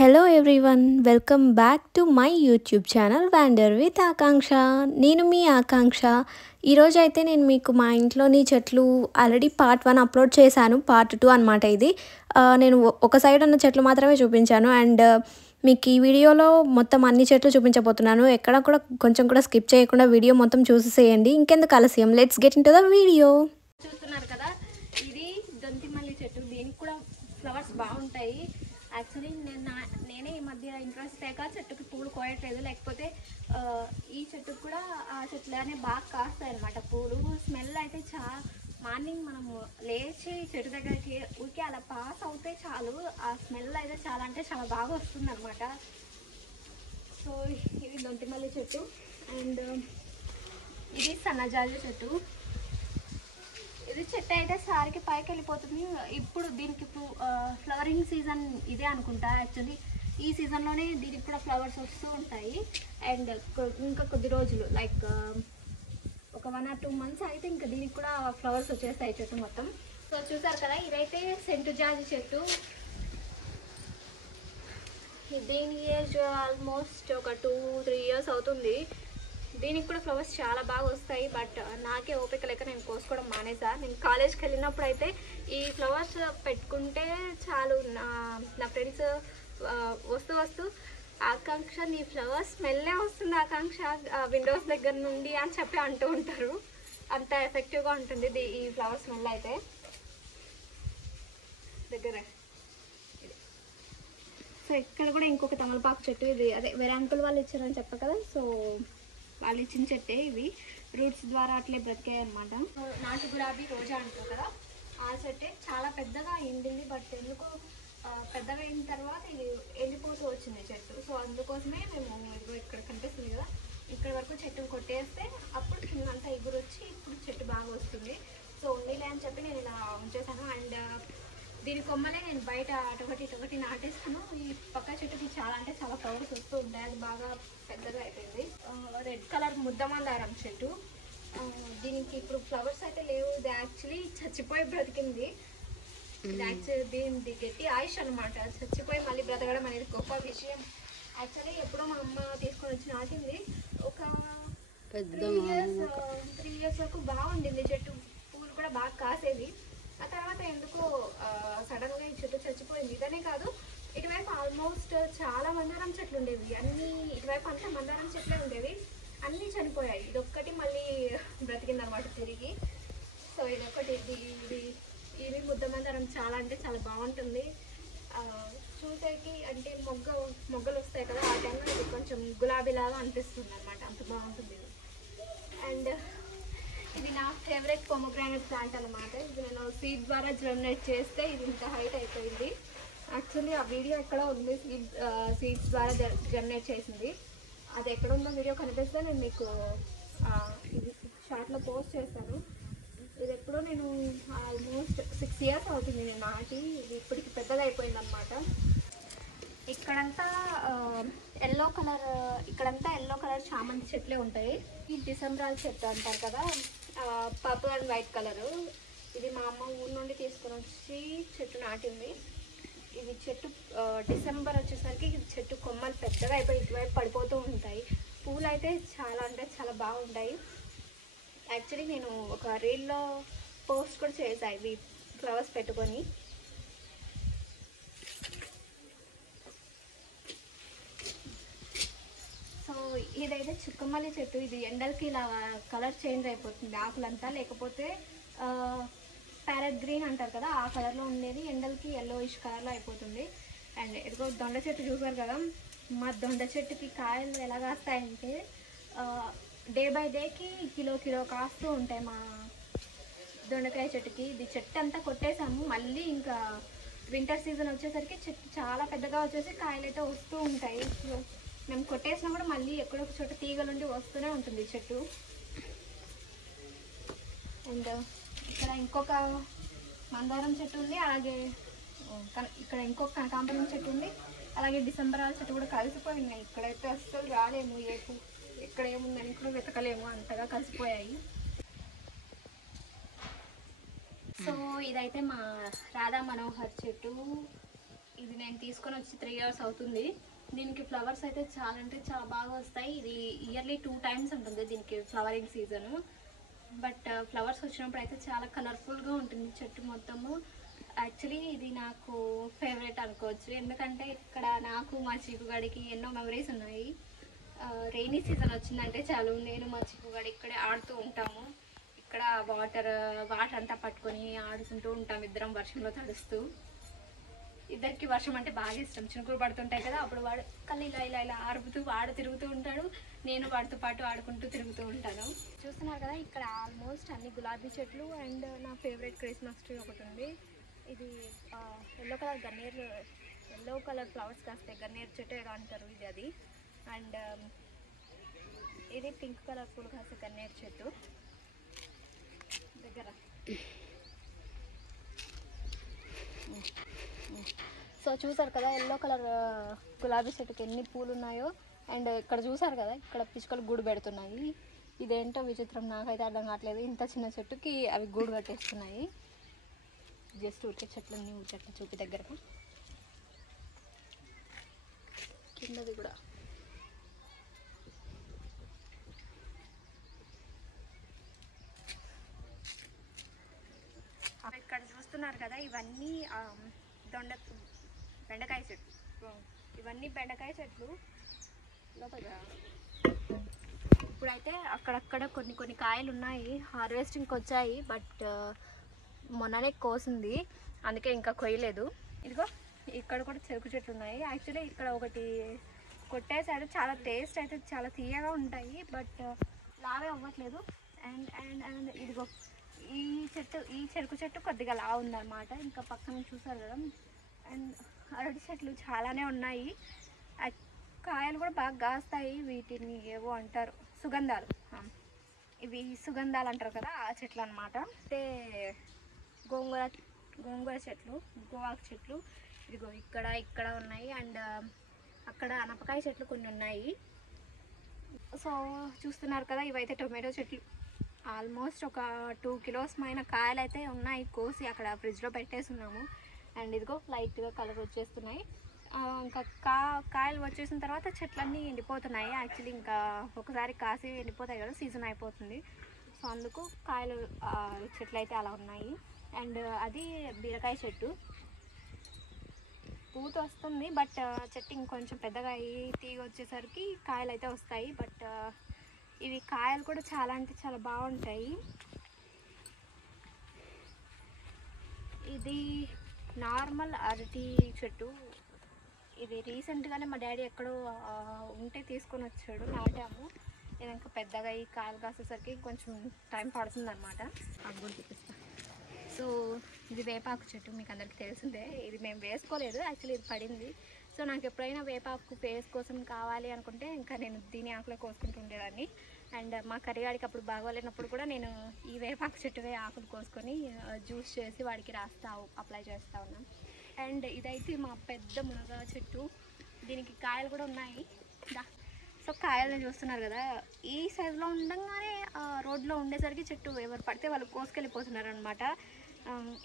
Hello everyone, welcome back to my YouTube channel wander with Akanksha. నేను మీ ఆకాంక్ష. ఈరోజు అయితే నేను మీకు మా ఇంట్లోని చెట్లు ఆల్రెడీ పార్ట్ 1 అప్లోడ్ చేశాను. పార్ట్ 2 అనమాట ఇది. నేను ఒక సైడ్ ఉన్న చెట్లు మాత్రమే చూపించాను అండ్ మీకు ఈ వీడియోలో మొత్తం అన్ని చెట్లు చూపించబోతున్నాను. ఎక్కడ కూడా కొంచెం కూడా స్కిప్ చేయకుండా వీడియో మొత్తం చూసేసేయండి. ఇంకెందుకు ఆలస్యం, let's get in to the video. చూస్తున్నారు కదా, ఇది దొంతి మల్లి చెట్టు. దీనికి కూడా ఫ్లవర్స్ బాగుంటాయి. యాక్చువల్లీ నేనే ఈ మధ్య ఇంట్రెస్ట్ లేక చెట్టుకి పూలు కోయట్లేదు, లేకపోతే ఈ చెట్టుకు కూడా ఆ చెట్లనే బాగా కాస్తాయి అనమాట పూలు. స్మెల్ అయితే మార్నింగ్ మనము లేచి చెట్టు దగ్గరికి ఊరికే అలా పాస్ అవుతే చాలు, ఆ స్మెల్ అయితే చాలా అంటే చాలా బాగా వస్తుంది అనమాట. సో ఇది దొంతిమల్లి చెట్టు అండ్ ఇది సన్నజాజి చెట్టు. ఇది చెట్టు అయితే సారికి పైకి వెళ్ళిపోతుంది. ఇప్పుడు దీనికి ఫ్లవరింగ్ సీజన్ ఇదే అనుకుంటా. యాక్చువల్లీ ఈ సీజన్లోనే దీనికి కూడా ఫ్లవర్స్ వస్తూ ఉంటాయి. అండ్ ఇంకా కొద్ది రోజులు లైక్ ఒక 1 or 2 months అయితే ఇంకా దీనికి కూడా ఫ్లవర్స్ వచ్చేస్తాయి చెట్టు మొత్తం. సో చూసారు కదా, ఇదైతే సెంటు జాజి చెట్టు. దీని ఏజ్ ఆల్మోస్ట్ ఒక 2-3 years అవుతుంది. దీనికి కూడా ఫ్లవర్స్ చాలా బాగా వస్తాయి. బట్ నాకే ఓపిక లేక నేను కోసుకోవడం మానేసా. నేను కాలేజ్కి వెళ్ళినప్పుడు అయితే ఈ ఫ్లవర్స్ పెట్టుకుంటే చాలు, నా ఫ్రెండ్స్ వస్తూ ఆకాంక్ష నీ ఫ్లవర్స్ స్మెల్లే వస్తుంది ఆకాంక్ష విండోస్ దగ్గర నుండి అని చెప్పి అంటూ ఉంటారు. అంత ఎఫెక్టివ్గా ఉంటుంది ఈ ఫ్లవర్ స్మెల్ అయితే. దగ్గర సో ఇక్కడ కూడా ఇంకొక తమలపాకు చెట్టు. ఇది అదే వేరే అంకుల్ వాళ్ళు ఇచ్చారని చెప్పా కదా, సో వాళ్ళు ఇచ్చిన చెట్టే. ఇవి రూట్స్ ద్వారా అట్లే బ్రతికాయి అనమాట. నాటు గులాబీ రోజా అంటారు కదా, ఆ చెట్టే చాలా పెద్దగా అయింది. బట్ ఎందుకు పెద్దగా అయిన తర్వాత ఇది ఎండిపోతూ వచ్చింది చెట్టు. సో అందుకోసమే మేము ఇదిగో ఇక్కడ కనిపిస్తుంది కదా, ఇక్కడ వరకు చెట్టు కొట్టేస్తే అప్పుడు కిందంతా ఎగురు వచ్చి ఇప్పుడు చెట్టు బాగా వస్తుంది. సో ఉండేలే అని చెప్పి నేను ఇలా ఉంచేసాను. అండ్ దీని కొమ్మలే నేను బయట అటొకటి నాటేస్తాను. ఈ పక్క చెట్టుకి చాలా అంటే చాలా ఫ్లవర్స్ వస్తూ ఉంటాయి. అది బాగా పెద్దగా అయిపోయింది. రెడ్ కలర్ ముద్దమందారం చెట్టు. దీనికి ఇప్పుడు ఫ్లవర్స్ అయితే లేవు. ఇది యాక్చువల్లీ చచ్చిపోయి బ్రతికింది. ఇది యాక్చువల్లీ దీనికి గట్టి ఆయుష్ అనమాట. చచ్చిపోయి మళ్ళీ బ్రతకడం అనేది గొప్ప విషయం. యాక్చువల్లీ ఎప్పుడో మా అమ్మ తీసుకొని వచ్చి నాటింది. ఒక 3 years వరకు బాగుండింది చెట్టు. పూలు కూడా బాగా కాసేది. ఆ తర్వాత ఎందుకో సడన్గా ఈ చెట్టు చచ్చిపోయింది. ఇదనే కాదు, ఇటువైపు ఆల్మోస్ట్ చాలా మందారం చెట్లు ఉండేవి. అన్నీ ఇటువైపు అంతా మందారం చెట్లే ఉండేవి, అన్నీ చనిపోయాయి. ఇదొక్కటి మళ్ళీ బ్రతికింది అనమాట తిరిగి. సో ఇదొకటి. ఇది ముద్ద మందారం చాలా అంటే చాలా బాగుంటుంది. చూసేకి అంటే మొగ్గలు వస్తాయి కదా, ఆ టైంలో ఇది కొంచెం గులాబీలాగా అనిపిస్తుంది అనమాట. అంత బాగుంటుంది ఇది. అండ్ ఇది నా ఫేవరెట్ పొమోగ్రానైట్ ప్లాంట్ అనమాట. ఇది నేను సీడ్ ద్వారా జర్మినేట్ చేస్తే ఇది ఇంత హైట్ అయిపోయింది. యాక్చువల్లీ ఆ వీడియో ఎక్కడ ఉంది, సీడ్స్ ద్వారా జర్మినేట్ చేసింది. అది ఎక్కడ ఉందో వీడియో కనిపిస్తే నేను మీకు ఇది షార్ట్లో పోస్ట్ చేస్తాను. ఇది ఎప్పుడో నేను ఆల్మోస్ట్ 6 years అవుతుంది నేను నాటి. ఇది ఇప్పటికి పెద్దగా అయిపోయింది అనమాట. ఇక్కడంతా ఎల్లో కలర్ చామంతి చెట్లే ఉంటాయి. ఈ డిసెంబరాల చెట్టు అంటారు కదా, పర్పుల్ అండ్ వైట్ కలరు. ఇది మా అమ్మ ఊరు నుండి తీసుకొని వచ్చి చెట్టు నాటింది. ఇది చెట్టు డిసెంబర్ వచ్చేసరికి చెట్టు కొమ్మలు పెద్దగా అయిపోయి ఇటువైపు పడిపోతూ ఉంటాయి. పూలు అయితే చాలా అంటే చాలా బాగుంటాయి. యాక్చువల్లీ నేను ఒక రీల్లో పోస్ట్ కూడా చేశాను ఇవి ఫ్లవర్స్ పెట్టుకొని. సో ఇదైతే చుక్కమల్లి చెట్టు. ఇది ఎండలకి ఇలా కలర్ చేంజ్ అయిపోతుంది ఆకులంతా, లేకపోతే ప్యారెట్ గ్రీన్ అంటారు కదా, ఆ కలర్లో ఉండేది ఎండలకి yellowish కలర్లో అయిపోతుంది. అండ్ ఇదిగో దొండ చెట్టు చూసారు కదా, మా దొండ చెట్టుకి కాయలు ఎలా కాస్తాయంటే డే బై డేకి కిలో కాస్తూ ఉంటాయి మా దొండకాయ చెట్టుకి. ఇది చెట్టు అంతా కొట్టేసాము. మళ్ళీ ఇంకా వింటర్ సీజన్ వచ్చేసరికి చెట్టు చాలా పెద్దగా వచ్చేసి కాయలు అయితే వస్తూ ఉంటాయి. మేము కొట్టేసినా కూడా మళ్ళీ ఎక్కడో ఒక చోట తీగలుండి వస్తూనే ఉంటుంది చెట్టు. అండ్ ఇక్కడ ఇంకొక మందారం చెట్టు ఉంది, అలాగే ఇక్కడ ఇంకొక కనకాంబరం చెట్టు ఉంది, అలాగే డిసెంబరాల చెట్టు కూడా కలిసిపోయింది. ఇక్కడైతే అస్సలు రాలేము, ఎక్కడ ఏముందని కూడా వెతకలేము, అంతగా కలిసిపోయాయి. సో ఇదైతే మా రాధా మనోహర్ చెట్టు. ఇది నేను తీసుకొని వచ్చి 3 years అవుతుంది. దీనికి ఫ్లవర్స్ అయితే చాలా అంటే చాలా బాగా వస్తాయి. ఇది ఇయర్లీ 2 times ఉంటుంది దీనికి ఫ్లవరింగ్ సీజను. బట్ ఫ్లవర్స్ వచ్చినప్పుడు అయితే చాలా కలర్ఫుల్గా ఉంటుంది చెట్టు మొత్తము. యాక్చువల్లీ ఇది నాకు ఫేవరెట్ అనుకోవచ్చు, ఎందుకంటే ఇక్కడ నాకు మా చీకుగాడికి ఎన్నో మెమరీస్ ఉన్నాయి. రెయినీ సీజన్ వచ్చిందంటే చాలు నేను మా చీకుగాడి ఇక్కడే ఆడుతూ ఉంటాము. ఇక్కడ వాటర్ అంతా పట్టుకొని ఆడుకుంటూ ఉంటాం ఇద్దరం వర్షంలో తడుస్తూ. ఇద్దరికి వర్షం అంటే బాగా ఇష్టం. చినుకులు పడుతుంటాయి కదా, అప్పుడు వాడు కళ్ళు ఇలా ఇలా ఇలా ఆడుతూ వాడు తిరుగుతూ ఉంటాడు, నేను వాడితో పాటు ఆడుకుంటూ తిరుగుతూ ఉంటాను. చూస్తున్నారు కదా ఇక్కడ ఆల్మోస్ట్ అన్ని గులాబీ చెట్లు అండ్ నా ఫేవరెట్ క్రిస్మస్ ట్రీ ఒకటి ఉంది. ఇది ఎల్లో కలర్ ఫ్లవర్స్ కాస్తాయి, గన్నేరు చెట్టు ఏదో అంటారు ఇది అది. అండ్ ఇది పింక్ కలర్ పూలు కాసే గన్నేరు చెట్టు దగ్గర. సో చూసారు కదా ఎల్లో కలర్ గులాబీ చెట్టుకి ఎన్ని పూలు ఉన్నాయో. అండ్ ఇక్కడ చూసారు కదా ఇక్కడ పిచ్చుకలు గూడు పెడుతున్నాయి. ఇదేంటో విచిత్రం, నాకైతే అర్థం కావట్లేదు. ఇంత చిన్న చెట్టుకి అవి గూడు కట్టేస్తున్నాయి. జస్ట్ ఊరికే చెట్లన్నీ చెట్లు చూపి దగ్గరకు కిందది కూడా. ఇక్కడ చూస్తున్నారు కదా ఇవన్నీ బెండకాయ చెట్లు. ఇవన్నీ బెండకాయ చెట్లు లోపల. ఇప్పుడైతే అక్కడక్కడ కొన్ని కాయలు ఉన్నాయి, హార్వెస్టింగ్కి వచ్చాయి. బట్ మొన్ననే కోసింది, అందుకే ఇంకా కొయ్యలేదు. ఇదిగో ఇక్కడ కూడా చెరుకు చెట్లు ఉన్నాయి. యాక్చువల్లీ ఇక్కడ ఒకటి కొట్టేసాడు, చాలా టేస్ట్ అయితే చాలా తీయగా ఉంటాయి, బట్ లావే అవ్వట్లేదు. అండ్ అండ్ అండ్ ఇదిగో ఈ చెరుకు చెట్టు కొద్దిగా లా ఉందన్నమాట. ఇంకా పక్కన చూసారు కదా. అండ్ అరటి చెట్లు చాలానే ఉన్నాయి, కాయలు కూడా బాగా కాస్తాయి. వీటిని ఏవో అంటారు సుగంధాలు, ఇవి సుగంధాలు అంటారు కదా, ఆ చెట్లు అన్నమాట. అంటే గోంగూర చెట్లు, గోవాకు చెట్లు ఇదిగో ఇక్కడ ఉన్నాయి. అండ్ అక్కడ అనపకాయ చెట్లు కొన్ని ఉన్నాయి. సో చూస్తున్నారు కదా ఇవైతే టొమాటో చెట్లు. ఆల్మోస్ట్ ఒక 2 kilos పైన కాయలు అయితే ఉన్నాయి, కోసి అక్కడ ఫ్రిడ్జ్లో పెట్టేస్తున్నాము. అండ్ ఇదిగో లైట్గా కలర్ వచ్చేస్తున్నాయి. ఇంకా కాయలు వచ్చేసిన తర్వాత చెట్లన్నీ ఎండిపోతున్నాయి. యాక్చువల్లీ ఇంకా ఒకసారి కాసి ఎండిపోతాయి కదా, సీజన్ అయిపోతుంది. సో అందుకు కాయలు చెట్లు అయితే అలా ఉన్నాయి. అండ్ అది బీరకాయ చెట్టు, పూత వస్తుంది. బట్ చెట్టు ఇంకొంచెం పెద్దగా అయ్యి తీగ వచ్చేసరికి కాయలు అయితే వస్తాయి. బట్ ఇవి కాయలు కూడా చాలా అంటే చాలా బాగుంటాయి. ఇది నార్మల్ అరటి చెట్టు. ఇది రీసెంట్గానే మా డాడీ ఎక్కడో ఉంటే తీసుకొని వచ్చాడు, నాటాము. నేను ఇంకా పెద్దగా ఈ కాయలు కాసేసరికి కొంచెం టైం పడుతుంది అనమాట. అప్పుడు చూపిస్తాను. సో ఇది వేపాకు చెట్టు, మీకు అందరికీ తెలిసిందే. ఇది మేము వేసుకోలేదు, యాక్చువల్లీ ఇది పడింది. సో నాకు ఎప్పుడైనా వేపాకు ఫేస్ కోసం కావాలి అనుకుంటే ఇంకా నేను దీని ఆకులో కోసుకుంటూ ఉండేదాన్ని. అండ్ మా కర్రీగాడికి అప్పుడు బాగోలేనప్పుడు కూడా నేను ఈ వేపాకు చెట్టువే ఆకులు కోసుకొని జ్యూస్ చేసి వాడికి అప్లై చేస్తూ ఉన్నాం. అండ్ ఇదైతే మా పెద్ద మునగ చెట్టు, దీనికి కాయలు కూడా ఉన్నాయి. సో కాయలను చూస్తున్నారు కదా, ఈ సైజులో ఉండగానే రోడ్లో ఉండేసరికి చెట్టు ఎవరు పడితే వాళ్ళు కోసుకెళ్ళిపోతున్నారు అనమాట.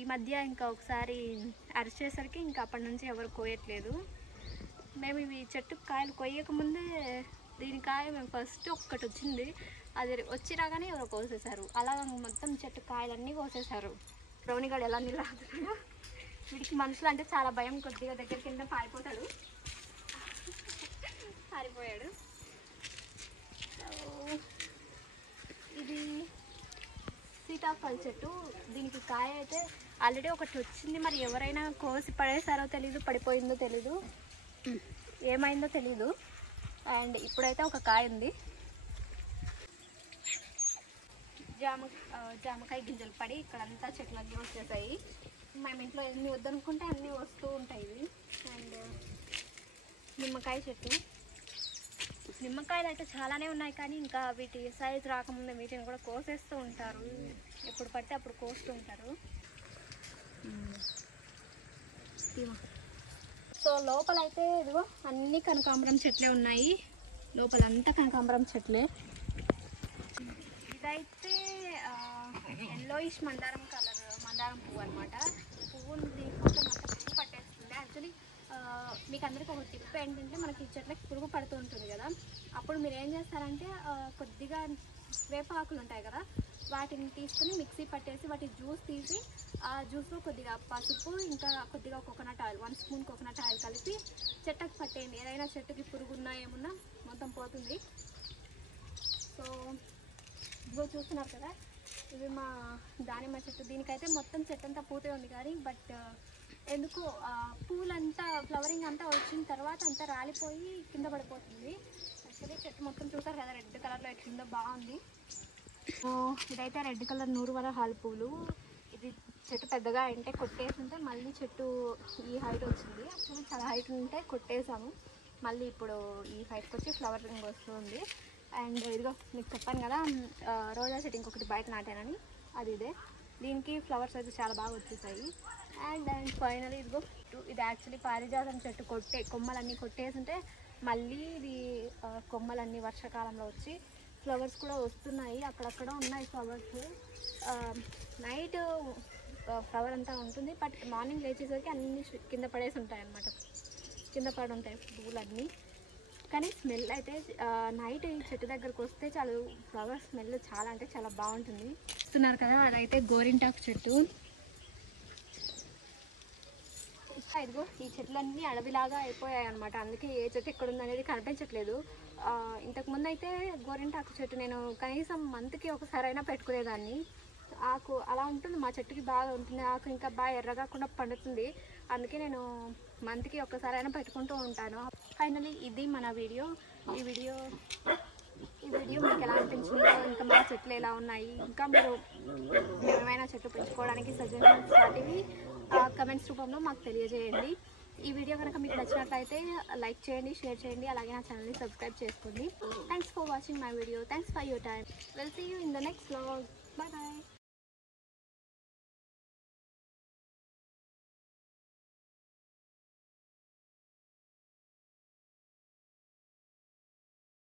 ఈ మధ్య ఇంకా ఒకసారి అరెస్ట్ చేసరికి ఇంకా అప్పటి నుంచి ఎవరు కోయట్లేదు. మేము ఇవి చెట్టు కాయలు కొయ్యకముందే దీని కాయ మేము ఫస్ట్ ఒక్కటి వచ్చింది, అది వచ్చి రాగానే ఎవరో కోసేశారు. అలా మొత్తం చెట్టు కాయలన్నీ కోసేశారు. రౌనిగాడు ఎలా నిలబడుతున్నాడు, వీడికి మనుషులు అంటే చాలా భయం, కొద్దిగా దగ్గర కింద పారిపోతాడు. పారిపోయాడు. ఇది సీతాఫల చెట్టు, దీనికి కాయ అయితే ఆల్రెడీ ఒకటి వచ్చింది, మరి ఎవరైనా కోసి పడేసారో తెలీదు, పడిపోయిందో తెలీదు, ఏమైందో తెలీదు. అండ్ ఇప్పుడైతే ఒక కాయ ఉంది. జామకాయ గింజలు పడి ఇక్కడంతా చెట్లన్నీ వచ్చేసాయి. మేము ఇంట్లో ఎన్ని వద్దనుకుంటే అన్నీ వస్తూ ఉంటాయి. అండ్ నిమ్మకాయ చెట్టు, నిమ్మకాయలు అయితే చాలానే ఉన్నాయి, కానీ ఇంకా వీటి సైజ్ రాకముందే వీటిని కూడా కోసేస్తూ ఉంటారు. ఎప్పుడు పడితే అప్పుడు కోస్తూ ఉంటారు. సో లోపలైతే ఇదిగో అన్ని కనకాంబరం చెట్లే ఉన్నాయి, లోపలంతా కనకాంబరం చెట్లే. ఇదైతే ఎల్లోయిష్ మందారం పువ్వు అనమాట. పువ్వు దీనికి మొత్తం పువ్వు పట్టేస్తుంది. యాక్చువల్లీ మీకు అందరికీ ఒక టిప్ ఏంటంటే, మనకి చెట్లకి పురుగు పడుతూ ఉంటుంది కదా, అప్పుడు మీరు ఏం చేస్తారంటే కొద్దిగా వేపాకులు ఉంటాయి కదా, వాటిని తీసుకుని మిక్సీ పట్టేసి వాటి జ్యూస్ తీసి ఆ జ్యూస్లో కొద్దిగా పసుపు ఇంకా కొద్దిగా coconut oil 1 spoon coconut oil కలిపి చెట్టుకి పట్టేయండి. ఏదైనా చెట్టుకి పురుగున్నా ఏమున్నా మొత్తం పోతుంది. సో ఇదిగో చూస్తున్నారు కదా, ఇవి మా దానిమ్మ చెట్టు. దీనికైతే మొత్తం చెట్టు అంతా పూతే ఉంది కానీ బట్ ఎందుకో పూలంతా ఫ్లవరింగ్ అంతా వచ్చిన తర్వాత అంతా రాలిపోయి కింద పడిపోతుంది. యాక్చువల్లీ చెట్టు మొత్తం చూసారు కదా రెడ్ కలర్లో ఎట్లుందో, బాగుంది. సో ఇదైతే రెడ్ కలర్ నూరువరహాలు పూలు. ఇది చెట్టు పెద్దగా అంటే కొట్టేసి ఉంటే మళ్ళీ చెట్టు ఈ హైట్ వచ్చింది. యాక్చువల్లీ చాలా హైట్ ఉంటే కొట్టేసాము, మళ్ళీ ఇప్పుడు ఈ హైట్కి వచ్చి ఫ్లవరింగ్ వస్తుంది. అండ్ ఇదిగో మీకు చెప్పాను కదా రోజా చెట్టు ఇంకొకటి బయట నాటానని, అది ఇదే. దీనికి ఫ్లవర్స్ అయితే చాలా బాగా వచ్చేసాయి. అండ్ ఫైనలీ ఇదిగో ఇది యాక్చువల్లీ పారిజాతం చెట్టు కొమ్మలన్నీ కొట్టేస్తుంటే మళ్ళీ ఇది కొమ్మలన్నీ వర్షాకాలంలో వచ్చి ఫ్లవర్స్ కూడా వస్తున్నాయి. అక్కడక్కడ ఉన్నాయి ఫ్లవర్స్. నైట్ ఫ్లవర్ అంతా ఉంటుంది, బట్ మార్నింగ్ లేచేసరికి అన్నీ కింద పడేసి ఉంటాయి అన్నమాట. కింద పడి ఉంటాయి పువ్వులన్నీ. కానీ స్మెల్ అయితే నైట్ ఈ చెట్టు దగ్గరకు వస్తే చాలు, ఫ్లవర్ స్మెల్ చాలా అంటే చాలా బాగుంటుంది. చూస్తున్నారు కదా, అదైతే గోరింటాకు చెట్టు. ఇదిగో ఈ చెట్లన్నీ అడవిలాగా అయిపోయాయి అనమాట, అందుకే ఏ చెట్టు ఎక్కడ ఉందనేది కనిపించట్లేదు. ఇంతకుముందు అయితే గోరింటాకు చెట్టు నేను కనీసం మంత్కి ఒకసారైనా పెట్టుకునేదాన్ని. ఆకు అలా ఉంటుంది, మా చెట్టుకి బాగా ఉంటుంది. ఆకు ఇంకా బాగా ఎర్రగా కూడా పండుతుంది, అందుకే నేను మంత్కి ఒక్కసారైనా పెట్టుకుంటూ ఉంటాను. ఫైనలీ ఇది మన వీడియో. ఈ వీడియో మీకు ఎలా అనిపించిందో, ఇంకా మా చెట్లు ఎలా ఉన్నాయి, ఇంకా మీరు ఏమైనా చెట్లు పెంచుకోవడానికి సజెషన్స్ లాంటివి కమెంట్స్ రూపంలో మాకు తెలియజేయండి. ఈ వీడియో కనుక మీకు నచ్చినట్లయితే లైక్ చేయండి, షేర్ చేయండి, అలాగే నా ఛానల్ని సబ్స్క్రైబ్ చేసుకోండి. Thanks for watching my video. Thanks for your time. Will see you in the next vlog. Bye bye.